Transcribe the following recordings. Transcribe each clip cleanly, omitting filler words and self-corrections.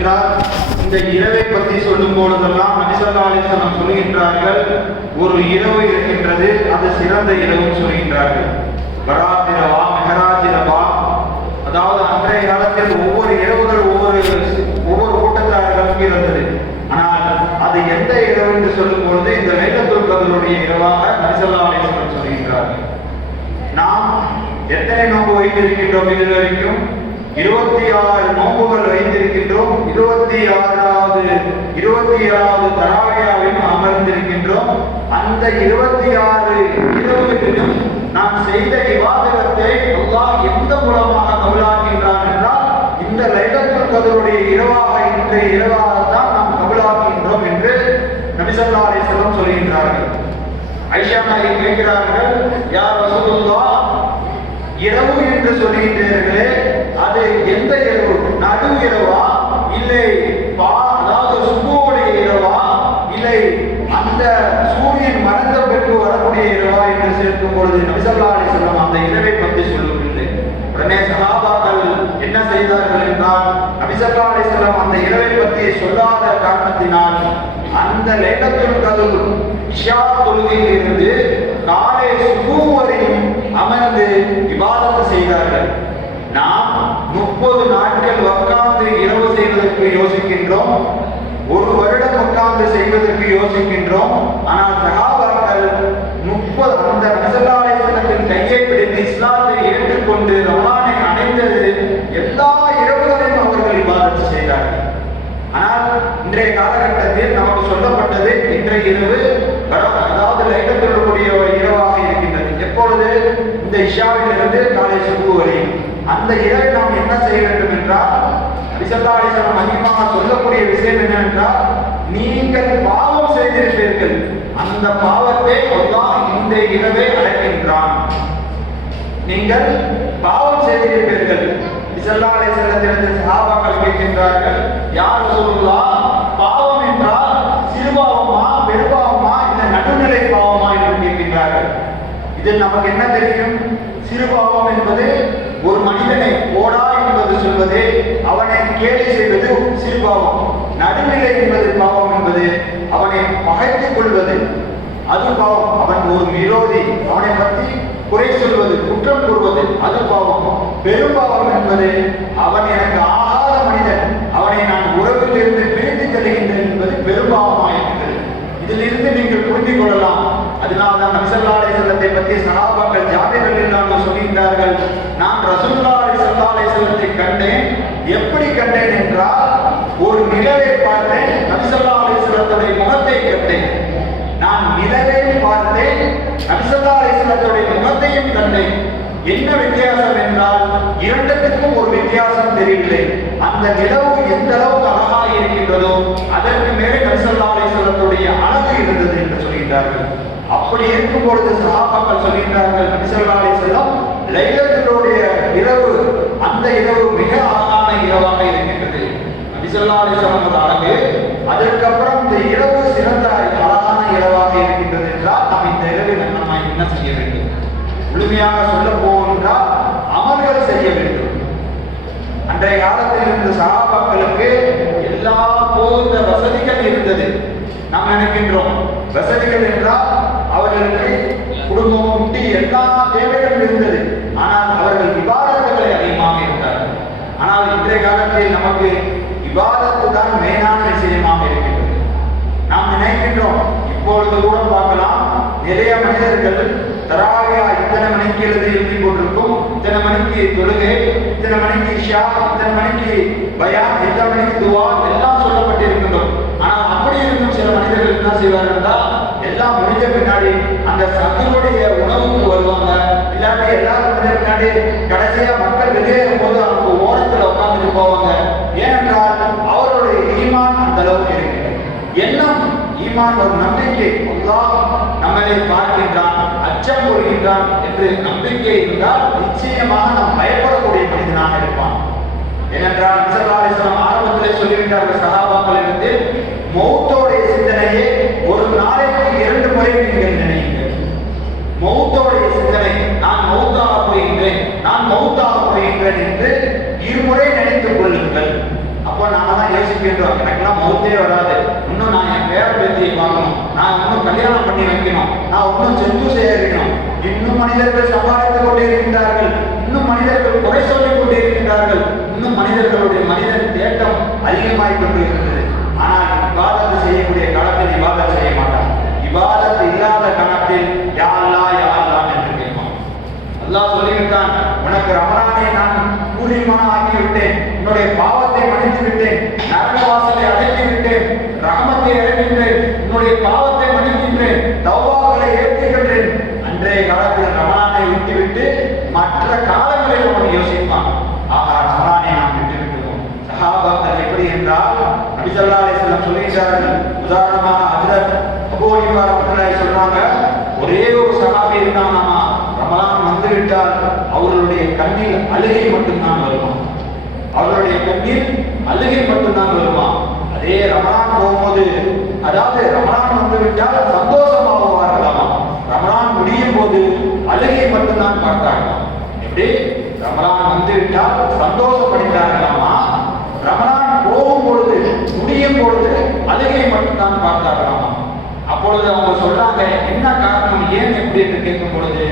ஏனென்றால் இந்த இரவை பற்றி சொல்லும் பொழுதெல்லாம் நபி ஸல்லல்லாஹு அலைஹி வஸல்லம் சொல்கின்றார்கள், ஒரு இரவு இருக்கின்றது, அது சிறந்த இரவு சொல்கின்றார்கள். பராத் இரவா, மெஹராஜ் இரவா, அதாவது அன்றைய காலத்தில் ஒவ்வொரு இரவுகள் ஒவ்வொரு கூட்டத்தார்களுக்கு இருந்தது. ஆனால் அது எந்த இரவு என்று சொல்லும் பொழுது இந்த லைலத்துல் கத்ருடைய இரவாக நபி ஸல்லல்லாஹு அலைஹி வஸல்லம் சொல்கின்றார்கள். நாம் எத்தனை நோன்பு வைத்திருக்கின்றோம்? இது வரைக்கும் 26 நோன்புகள் வைத்திருக்கின்றோம். 26வது தராவியாவில் அமர்ந்திருக்கின்றோம். அந்த 26 இரவுகளிலும் நாம் செய்த இபாதத்தை அல்லாஹ் எந்த மூலமாக கபூலாக்கின்றான் என்றால் இந்த லைலத்துல் கத்ருடைய இரவாக, இன்றைய இரவாகத்தான் நாம் கபூலாக்கின்றோம் என்று நபி ஸல்லல்லாஹு அலைஹி வஸல்லம் சொல்கின்றார்கள். ஆயிஷா நாயகி கேட்கிறார்கள், யா ரசூலுல்லாஹ், இரவு என்று சொல்கின்றீர்களே, அது எந்த இரவு? நடு இரவா, இல்லை அதாவது சுபுவுடைய இரவா, இல்லை அந்த சூரியன் மறைந்த பிறகு வரக்கூடிய இரவா என்று சேர்க்கும் பொழுது நபி ஸல்லல்லாஹு அலைஹி வஸல்லம் அந்த இரவை பற்றி சொல்லவில்லை. உடனே சஹாபாக்கள் என்ன செய்தார்கள் என்றால், நபி ஸல்லல்லாஹு அலைஹி வஸல்லம் அந்த இரவை பற்றி சொல்லாத காரணத்தினால் அந்த லைலத்துல் கத்ர் இஷா தொழுகையில் இருந்து காலை சுபு வரையும் அமர்ந்து இபாதத் செய்தார்கள். நாம் 30 நாட்கள் உட்கார்ந்து இரவு செய்வதற்கு யோசிக்கின்றோம், ஒரு வருடம் உட்கார்ந்து செய்வதற்கு யோசிக்கின்றோம். ஆனால் சஹாபாக்கள் 30 அந்த நபி ஸல்லல்லாஹு அலைஹி வஸல்லத்தின் கையை பிடித்து இஸ்லாத்தை ஏற்றுக்கொண்டு ரமலானை அடைந்தது எல்லா இரவுகளையும் அவர்கள் இபாதத் செய்தார்கள். ஆனால் இன்றைய காலகட்டத்தில் நமக்கு சொல்லப்பட்டது இன்றைய இரவு அதாவது லைலத்துல் இரவாக இருக்கின்றது. எப்பொழுது? இந்த இஷாவிலிருந்து காலை சுபு வரை. அந்த இரவை நாம் என்ன செய்ய வேண்டும் என்றால், நபி ஸல்லல்லாஹு அலைஹி வஸல்லம் அதிகமாக சொல்லக்கூடிய விஷயம் என்னவென்றால், நீங்கள் பாவம் செய்திருப்பீர்கள், அந்த பாவத்தை அல்லாஹ் இந்த இரவை அடைக்கின்றான். நீங்கள் பாவம் செய்திருப்பீர்கள். நபி ஸல்லல்லாஹு அலைஹி வஸல்லத்திற்கு சஹாபாக்கள் கேட்கின்றார்கள், யா ரசூலுல்லாஹ், பாவம் என்றால் சிறு பாவமா, பெருபாவமா, இல்லை நடுநிலை பாவமா என்று கேட்கின்றார்கள். இதில் நமக்கு என்ன தெரியும்? சிறு பாவம் என்பது ஒரு மனிதனை போடா என்பது சொல்வது, அவனை கேலி செய்வது சிறு பாவம். நடுநிலை என்பது பாவம் என்பது அவனை பகைத்துக் கொள்வது, அது பாவம். அவன் ஒரு விரோதி, அவனை பற்றி குறை சொல்வது, குற்றம் கூறுவது, அது பாவம். பெரும்பாவம் என்பது அவன் எனக்கு ஆகாத மனிதன், அவனை நான் உறவில் இருந்து பிரித்து தருகின்றேன் என்பது பெரும்பாவமாயிருக்கிறது. இதிலிருந்து நீங்கள் புரிந்து கொள்ளலாம். அதனால்தான் நபி ஸல்லல்லாஹு அலைஹி வஸல்லத்தை பற்றி சஹாபாக்கள் ஜாபிர் ரலியல்லாஹு அன்ஹு சொல்கின்றார்கள், நான் ரசூலுல்லாஹி ஸல்லல்லாஹு அலைஹி வஸல்லத்தை கண்டேன். எப்படி கண்டேன் என்றால், ஒரு நிலவை பார்த்தேன், நபி ஸல்லல்லாஹு அலைஹி வஸல்லத்துடைய முகத்தை கண்டேன். நான் நிலவை பார்த்தேன், நபி ஸல்லல்லாஹு அலைஹி வஸல்லத்துடைய முகத்தையும் கண்டேன். என்ன வித்தியாசம் என்றால், இரண்டுக்கும் ஒரு வித்தியாசம் தெரியவில்லை. அந்த நிலவு எந்த அளவுக்கு அழகாக இருக்கின்றதோ அதற்கு மேலே நபி ஸல்லல்லாஹு அலைஹி வஸல்லத்துடைய அழகு இருந்தது என்று சொல்கிறார்கள். அப்படி இருக்கும் பொழுது சஹாபாக்கள் சொல்கிறார்கள், நபி ஸல்லல்லாஹு அலைஹி வஸல்லம் லைலத்துடைய இரவு, அந்த இரவு மிக அழகான இரவாக இருக்கின்றது. நபி ஸல்லல்லாஹு அலைஹி வஸல்லம் அழகு, அதற்கப்புறம் இந்த இரவு சிறந்த அழகான இரவாக இருக்கின்றது என்றால் நாம் இந்த இரவில் நம்ம என்ன செய்ய வேண்டும்? முழுமையாக சொல்ல போவென்றால் அமல்கள் செய்ய வேண்டும். அன்றைய காலத்தில் இருந்த சஹாபாக்களுக்கு எல்லா போன்ற வசதிகள் இருந்தது. நாம் நினைக்கின்றோம் வசதிகள் என்றால் அவர்களுக்கு குடும்பம், குட்டி, எல்லா தேவைகளும் இருந்தது. ஆனால் அவர்கள் இபாதத்துகளை அதிகமாக இருந்தார்கள். ஆனால் இன்றைய காலத்தில் நமக்கு இபாதத்து தான் மேலான விஷயமாக இருக்கின்றது. நாம் நினைக்கின்றோம், இப்பொழுது கூட பார்க்கலாம், நிறைய மனிதர்கள் தராவியா இத்தனை மணிக்கு எழுதி கொண்டிருக்கும், இத்தனை மணிக்கு தொழுகை, இத்தனை மணிக்கு இஷா, இத்தனை மணிக்கு பயான், இத்தனை மணிக்கு துவா எல்லாம் சொல்லப்பட்டிருக்கின்றோம். ஆனால் அப்படி இருக்கும் சில மனிதர்கள் என்ன செய்வார்கள் என்றால், எல்லாம் முடிஞ்ச பின்னாடி அந்த சகருடைய உணவுக்கு வருவாங்க. இல்லாட்டி எல்லாரும் முடிஞ்ச பின்னாடி கடைசியா மக்கள் வெளியேறும் போது அவங்க ஓரத்தில் உட்கார்ந்துட்டு போவாங்க. ஏனென்றால் அவருடைய ஈமான் அந்த அளவுக்கு இருக்கிறது. எண்ணம் ஈமான் ஒரு நம்பிக்கை, அல்லாஹ் நம்மளை பார்க்கின்றான், அச்சம் கொள்கின்றான் என்று நம்பிக்கை இருந்தால் நிச்சயமாக நாம் பயப்படக்கூடிய மனிதனாக இருப்பான். ஏனென்றால் நபி ஸல்லல்லாஹு அலைஹி வஸல்லம் ஆரம்பத்திலே சொல்லிவிட்டார்கள் சஹாபாக்களிடத்தில், மௌத்தோடைய சிந்தனையை ஒரு நாளைக்கு 2 முறை நீங்கள் நினையுங்கள். மௌத்தோடைய சிந்தனை, நான் மௌத்தாக போகின்றேன், நான் மௌத்தாக போகின்றேன் என்று 2 முறை நினைத்துக் கொள்ளுங்கள். அப்போ நாம தான் யோசிக்க யோசிக்கின்றோம், எனக்கெல்லாம் மௌத்தே வராது, இன்னும் நான் என் பேர பேத்தியை பார்க்கணும், நான் இன்னும் கல்யாணம் பண்ணி வைக்கணும், நான் இன்னும் செஞ்சு சேரணும். இன்னும் மனிதர்கள் சம்பாதித்துக் கொண்டே இருக்கின்றார்கள், இன்னும் மனிதர்கள் குறை சொல்லிக் கொண்டே இருக்கின்றார்கள், இன்னும் மனிதர்களுடைய மனிதன் தேட்டம் அதிகமாகிக் கொண்டு இருக்கிறது. ஆனால் இபாதத்து செய்யக்கூடிய காலத்தில் இபாதத் செய்ய மாட்டான். இபாதத் இல்லாத காலத்தில் யா அல்லாஹ் யா அல்லாஹ் என்று கேட்பான். அல்லாஹ் சொல்லிவிட்டான், உனக்கு ரமலானை நான் கூலிமான ஆக்கிவிட்டேன், உன்னுடைய பாவத்தை மன்னித்து விட்டேன், நரக வாசலை அடைத்து விட்டேன், ரஹமத்தை இறக்கின்றேன், உன்னுடைய பாவத்தை மன்னிக்கின்றேன், தௌபாக்களை ஏற்றுகின்றேன். அன்றைய காலத்தில் ரமலானை விட்டுவிட்டு மற்ற காலங்களில் அவன் யோசிப்பான், ஆகா ரமலானை நாம் விட்டுவிட்டோம். சஹாபாக்கள் எப்படி என்றால் நபி ஸல்லல்லாஹு அலைஹி வஸல்லம் சொல்லிட்டார்கள். உதாரணமாக ஹஜ்ரத் அபூ ஹுரைரா ரஹ்மத்துல்லாஹி சொல்றாங்க, ஒரே ஒரு சஹாபி இருந்தானாமா, ரமலான் வந்துவிட்டால் அவர்களுடைய கண்ணில் அழுகை மட்டும்தான் வருமா, அவர்களுடைய கண்ணில் அழுகை மட்டும்தான் வருமா. அதே ரமலான் போகும்போது, அதாவது ரமலான் வந்துவிட்டால் சந்தோஷமாகுவார்களாமா, ரமலான் முடியும் போது அழுகை மட்டும்தான் பார்த்தார்களாம். எப்படி ரமலான் வந்துவிட்டால் சந்தோஷப்படுகிறார்களாமா, ரமலான் போகும் பொழுது முடியும் பொழுது அழுகை மட்டும்தான் பார்த்தார்களாமா. அப்பொழுது அவங்க சொல்றாங்க, என்ன காரணம், ஏன் எப்படி என்று கேட்கும் பொழுது,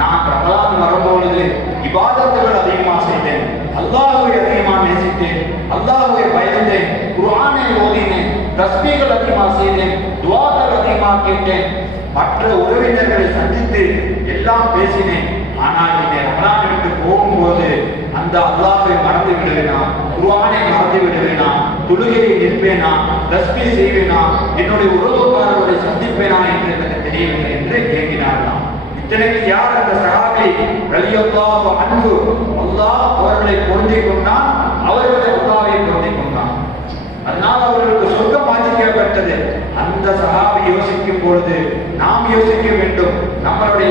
நான் ரமலான் வரும்பொழுது இபாதத்துகள் அதிகமாக செய்தேன், அல்லாஹ்வை அதிகமாக நேசித்தேன், அல்லாஹ்வை பயந்தேன், குர்ஆனை ஓதினேன், தஸ்பீகள் அதிகமாக செய்தேன், துஆக்கள் அதிகமாக கேட்டேன், மற்ற உறவினர்களை சந்தித்து எல்லாம் பேசினேன். ஆனால் இந்த ரமலான் விட்டு போகும்போது அந்த அல்லாஹ்வை மறந்து விடுவேனா, குர்ஆனை மறந்து விடுவேனா, தொழுகையை நிற்பேனா, தஸ்பீ செய்வேனா, என்னுடைய உறவுக்காரர்களை சந்திப்பேனா என்று எனக்கு தெரியவில்லை என்று கேட்கிறார்களாம். இத்தனைக்கு யார் அந்த சஹாபி ரலியல்லாஹு அன்ஹு, அல்லாஹ் அவர்களை பொருந்திக் கொண்டான், அவர்களை அல்லாஹ்வை பொருந்திக் கொண்டான், அதனால் அவர்களுக்கு சொர்க்கம் வாசிக்கப்பட்டது. அந்த சஹாபி யோசிக்கும் பொழுது நாம் யோசிக்க வேண்டும், நம்மளுடைய